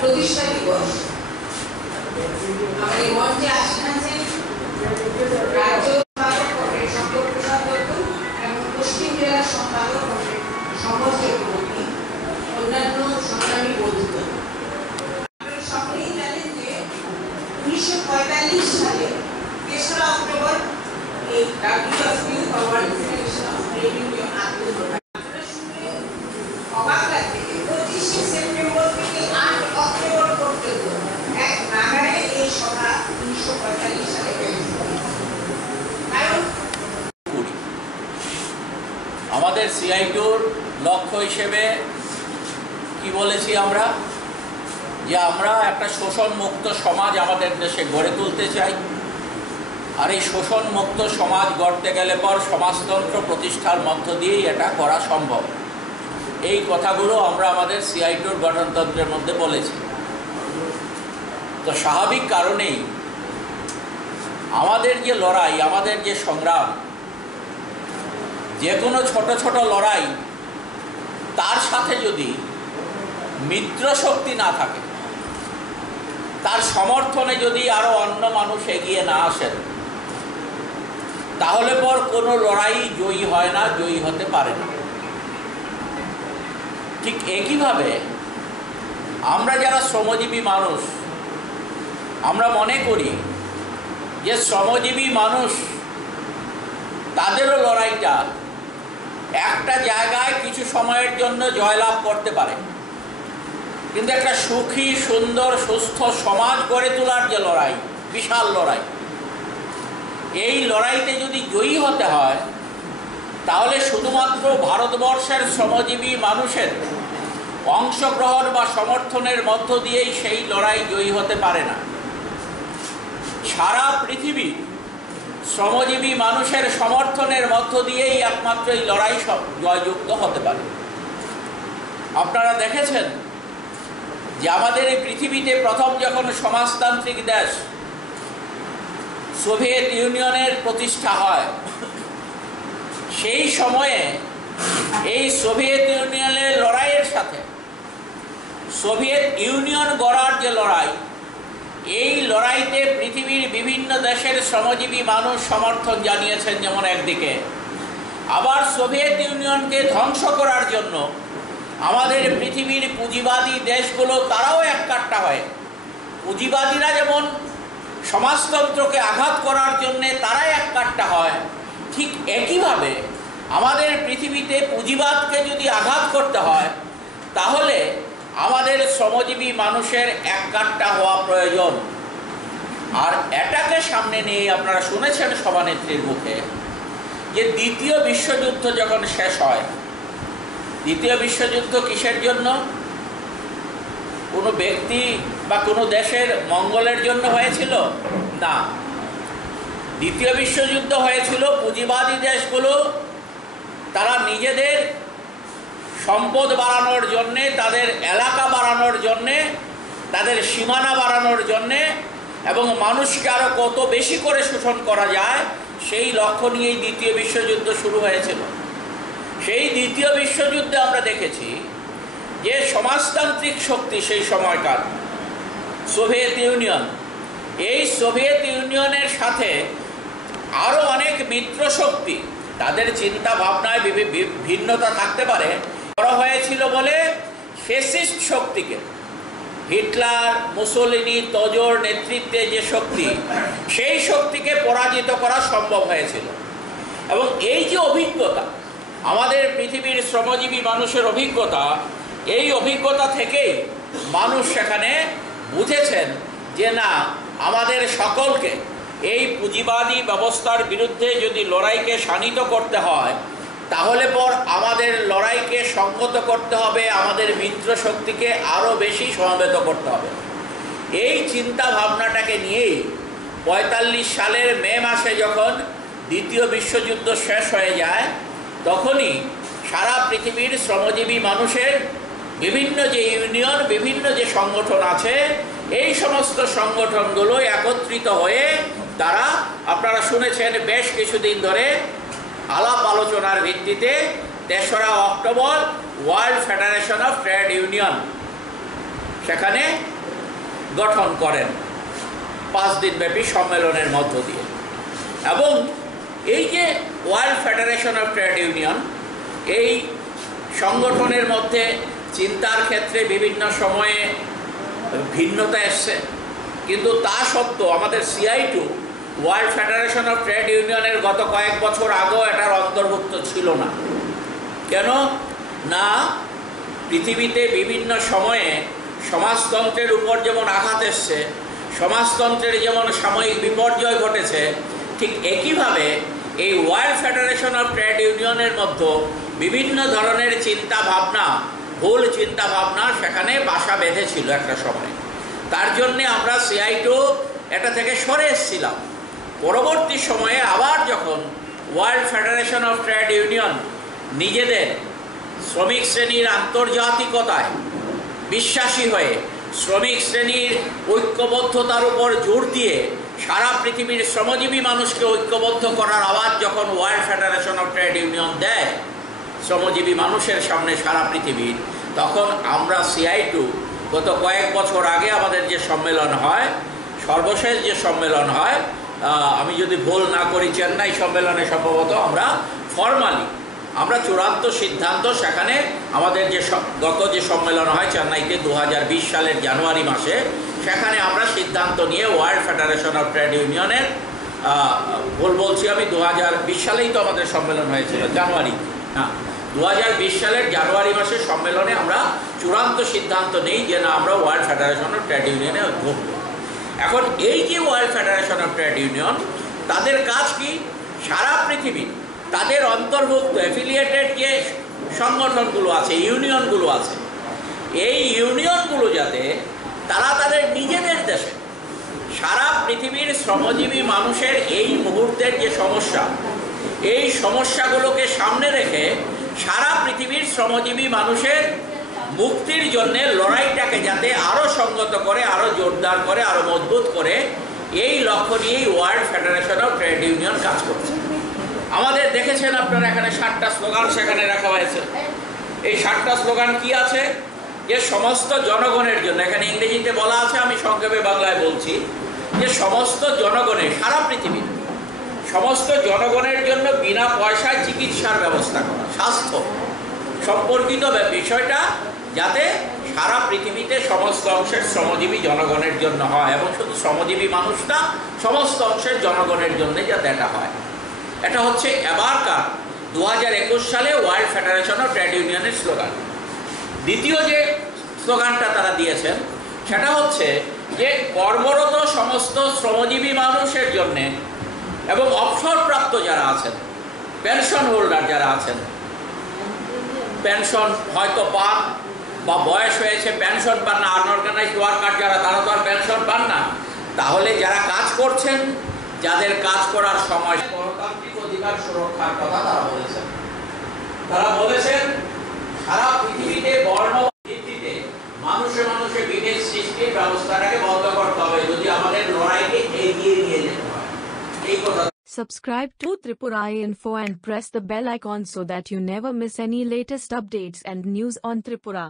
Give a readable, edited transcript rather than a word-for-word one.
প্রতিষ্ঠা দিবস আমাদের মঞ্চে আসছেন রাজ্য সম্পর্ক সম্পাদক এবং পশ্চিম জেলার সম্পাদক সমাজ চক্রবর্তী অন্যান্য সংগ্রামী বন্ধুগণ। আপনারা সকলেই জানেন যে 1945 সালে 3রা অক্টোবর এই WFP world Federation of Trade union আন্দোলন অবাক লাগছে 25 সেপ্টেম্বর থেকে 8 অক্টোবর পর্যন্ত এক নাগারে এই সভা 1945 সালে আমাদের সিআইটির লক্ষ্য হিসেবে কি বলেছি আমরা, যে আমরা একটা শোষণ মুক্ত সমাজ আমাদের দেশে গড়ে তুলতে চাই। আর এই শোষণ মুক্ত সমাজ গড়তে গেলে পর সমাজতন্ত্র প্রতিষ্ঠার মধ্য দিয়েই এটা করা সম্ভব। এই কথাগুলো আমরা আমাদের সিআইটির গঠনতন্ত্রের মধ্যে বলেছি। তো স্বাভাবিক কারণেই আমাদের যে লড়াই, আমাদের যে সংগ্রাম, যে কোনো ছোট ছোট লড়াই, তার সাথে যদি মিত্র শক্তি না থাকে, তার সমর্থনে যদি আরও অন্য মানুষ এগিয়ে না আসেন, তাহলে পর কোনো লড়াই জয়ী হয় না, জয়ী হতে পারে না। ঠিক একইভাবে আমরা যারা শ্রমজীবী মানুষ, আমরা মনে করি যে শ্রমজীবী মানুষ তাদেরও লড়াইটা একটা জায়গায় কিছু সময়ের জন্য জয়লাভ করতে পারে, কিন্তু একটা সুখী, সুন্দর, সুস্থ সমাজ গড়ে তোলার যে লড়াই, বিশাল লড়াই, এই লড়াইতে যদি জয়ী হতে হয়, তাহলে শুধুমাত্র ভারতবর্ষের শ্রমজীবী মানুষের অংশগ্রহণ বা সমর্থনের মধ্য দিয়েই সেই লড়াই জয়ী হতে পারে না। সারা পৃথিবী শ্রমজীবী মানুষের সমর্থনের মধ্য দিয়েই একমাত্র এই লড়াই জয়যুক্ত হতে পারে। আপনারা দেখেছেন যে আমাদের এই পৃথিবীতে প্রথম যখন সমাজতান্ত্রিক দেশ সোভিয়েত ইউনিয়নের প্রতিষ্ঠা হয়, সেই সময়ে এই সোভিয়েত ইউনিয়নের লড়াইয়ের সাথে সোভিয়েত ইউনিয়ন গড়ার যে লড়াই, এই লড়াইতে পৃথিবীর বিভিন্ন দেশের শ্রমজীবী মানুষ সমর্থন জানিয়েছেন যেমন একদিকে, আবার সোভিয়েত ইউনিয়নকে ধ্বংস করার জন্য আমাদের পৃথিবীর পুঁজিবাদী দেশগুলো তারাও এককাট্টা হয়। পুঁজিবাদীরা যেমন সমাজতন্ত্রকে আঘাত করার জন্যে তারা এককাট্টা হয়, ঠিক একইভাবে আমাদের পৃথিবীতে পুঁজিবাদকে যদি আঘাত করতে হয়, তাহলে আমাদের শ্রমজীবী মানুষের এককাট্টা হওয়া প্রয়োজন। আর এটাকে সামনে নিয়ে আপনারা শুনেছেন সভানেত্রীর মুখে যে দ্বিতীয় বিশ্বযুদ্ধ যখন শেষ হয়, দ্বিতীয় বিশ্বযুদ্ধ কিসের জন্য? কোনো ব্যক্তি বা কোনো দেশের মঙ্গলের জন্য হয়েছিল না। দ্বিতীয় বিশ্বযুদ্ধ হয়েছিল পুঁজিবাদী দেশগুলো তারা নিজেদের সম্পদ বাড়ানোর জন্যে, তাদের এলাকা বাড়ানোর জন্যে, তাদের সীমানা বাড়ানোর জন্যে এবং মানুষকে আরও কত বেশি করে শোষণ করা যায়, সেই লক্ষ্য নিয়েই দ্বিতীয় বিশ্বযুদ্ধ শুরু হয়েছিল। সেই দ্বিতীয় বিশ্বযুদ্ধে আমরা দেখেছি যে সমাজতান্ত্রিক শক্তি সেই সময়কার সোভিয়েত ইউনিয়ন, এই সোভিয়েত ইউনিয়নের সাথে আরও অনেক মিত্র শক্তি, তাদের চিন্তা ভাবনায় ভিন্নতা থাকতে পারে, করা হয়েছিল বলে ফ্যাসিস্ট শক্তিকে, হিটলার, মুসোলিনি, তোজোর নেতৃত্বে যে শক্তি, সেই শক্তিকে পরাজিত করা সম্ভব হয়েছিল। এবং এই যে অভিজ্ঞতা, আমাদের পৃথিবীর শ্রমজীবী মানুষের অভিজ্ঞতা, এই অভিজ্ঞতা থেকেই মানুষ সেখানে বুঝেছেন যে না, আমাদের সকলকে এই পুঁজিবাদী ব্যবস্থার বিরুদ্ধে যদি লড়াইকে শানিত করতে হয়, তাহলে পর আমাদের লড়াইকে সংগত করতে হবে, আমাদের মিত্র শক্তিকে আরও বেশি সমবেত করতে হবে। এই চিন্তা ভাবনাটাকে নিয়েই 45 সালের মে মাসে যখন দ্বিতীয় বিশ্বযুদ্ধ শেষ হয়ে যায়, তখনই সারা পৃথিবীর শ্রমজীবী মানুষের বিভিন্ন যে ইউনিয়ন, বিভিন্ন যে সংগঠন আছে, এই সমস্ত সংগঠনগুলো একত্রিত হয়ে তারা, আপনারা শুনেছেন বেশ কিছুদিন ধরে আলাপ আলোচনার ভিত্তিতে 3রা October World Federation of Trade Union সেখানে গঠন করেন 5 দিনব্যাপী সম্মেলনের মধ্য দিয়ে। এবং এই যে world Federation of Trade union, এই সংগঠনের মধ্যে চিন্তার ক্ষেত্রে বিভিন্ন সময়ে ভিন্নতা এসছে, কিন্তু তা সত্ত্বেও আমাদের CI2 world Federation of trade ইউনিয়নের গত কয়েক বছর আগেও এটার অন্তর্ভুক্ত ছিল না। কেন না, পৃথিবীতে বিভিন্ন সময়ে সমাজতন্ত্রের উপর যেমন আঘাত এসছে, সমাজতন্ত্রের যেমন সাময়িক বিপর্যয় ঘটেছে, ঠিক একইভাবে এই ওয়ার্ল্ড ফেডারেশন অফ ট্রেড ইউনিয়নের মধ্যে বিভিন্ন ধরনের চিন্তা ভাবনা, ভুল চিন্তা ভাবনা সেখানে বাসা বেঁধেছিল একটা সময়। তার জন্যে আমরা CI2 এটা থেকে সরে এসেছিলাম। পরবর্তী সময়ে আবার যখন world Federation of Trade union নিজেদের শ্রমিক শ্রেণীর আন্তর্জাতিকতায় বিশ্বাসী হয়ে শ্রমিক শ্রেণীর ঐক্যবদ্ধতার উপর জোর দিয়ে সারা পৃথিবীর শ্রমজীবী মানুষকে ঐক্যবদ্ধ করার আওয়াজ যখন world Federation of Trade union দেয় শ্রমজীবী মানুষের সামনে সারা পৃথিবীর, তখন আমরা CI2 গত কয়েক বছর আগে আমাদের যে সম্মেলন হয়, সর্বশেষ যে সম্মেলন হয়, আমি যদি ভুল না করি চেন্নাই সম্মেলনে সম্ভবত আমরা আমরা চূড়ান্ত সিদ্ধান্ত সেখানে আমাদের যে গত যে সম্মেলন হয় চেন্নাইতে 2020 সালের জানুয়ারি মাসে, সেখানে আমরা সিদ্ধান্ত নিয়ে ওয়ার্ল্ড ফেডারেশন অফ ট্রেড ইউনিয়নের, ভুল বলছি আমি, 2020 সালেই তো আমাদের সম্মেলন হয়েছিল, জানুয়ারি, হ্যাঁ 2020 সালের জানুয়ারি মাসের সম্মেলনে আমরা চূড়ান্ত সিদ্ধান্ত নেই যে না, আমরা ওয়ার্ল্ড ফেডারেশন অফ ট্রেড ইউনিয়নে ঢুকব। এখন এই যে world Federation of Trade union, তাদের কাজ কি, সারা পৃথিবী তাদের অন্তর্ভুক্ত অ্যাফিলিয়েটেড যে সংগঠনগুলো আছে, ইউনিয়নগুলো আছে, এই ইউনিয়নগুলো যাতে তারা তাদের নিজেদের দেশে সারা পৃথিবীর শ্রমজীবী মানুষের এই মুহূর্তের যে সমস্যা, এই সমস্যাগুলোকে সামনে রেখে সারা পৃথিবীর শ্রমজীবী মানুষের মুক্তির জন্যে লড়াইটাকে যাতে আরও সংগত করে, আরও জোরদার করে, আরও মজবুত করে, এই লক্ষ্য নিয়েই world Federation of Trade union কাজ করছে। আমাদের দেখেছেন আপনারা এখানে 7টা স্লোগান সেখানে রাখা হয়েছে। এই 7টা স্লোগান কি আছে, যে সমস্ত জনগণের জন্য, এখানে ইংরেজিতে বলা আছে, আমি সংক্ষেপে বাংলায় বলছি, যে সমস্ত জনগণের, সারা পৃথিবীর সমস্ত জনগণের জন্য বিনা পয়সায় চিকিৎসার ব্যবস্থা করা, স্বাস্থ্য সম্পর্কিত বিষয়টা যাতে সারা পৃথিবীতে সমস্ত অংশের শ্রমজীবী জনগণের জন্য হয়, এবং শুধু শ্রমজীবী মানুষ না, সমস্ত অংশের জনগণের জন্য যাতে এটা হয়। এটা হচ্ছে এবারকার 2021 সালে ওয়ার্ল্ড ফেডারেশন অফ ট্রেড ইউনিয়নের স্লোগান। দ্বিতীয় যে স্লোগানটা তারা দিয়েছেন সেটা হচ্ছে যে কর্মরত সমস্ত শ্রমজীবী মানুষের জন্যে এবং অবসরপ্রাপ্ত যারা আছেন, পেনশন হোল্ডার যারা আছেন, পেনশন হয়তো পান বা বয়স হয়েছে পেনশন পান না, আনঅর্গানাইজড ওয়ার্কার যারা, তারা তো আর পেনশন পান না, তাহলে যারা কাজ করছেন, যাদের কাজ করার সময় গণতান্ত্রিক অধিকার সুরক্ষার কথা তারা বলেছেন। তারা বলেছেন সারা পৃথিবীতে বর্ণ ভিত্তিতে মানুষে মানুষে বিভেদ সৃষ্টির ব্যবস্থাটাকে বন্ধ করতে হবে যদি আমাদের লড়াইকে এগিয়ে নিয়ে যেতে হয়। এই কথা। Subscribe to Tripura Info and press the bell icon so that you never miss any latest updates and news on Tripura.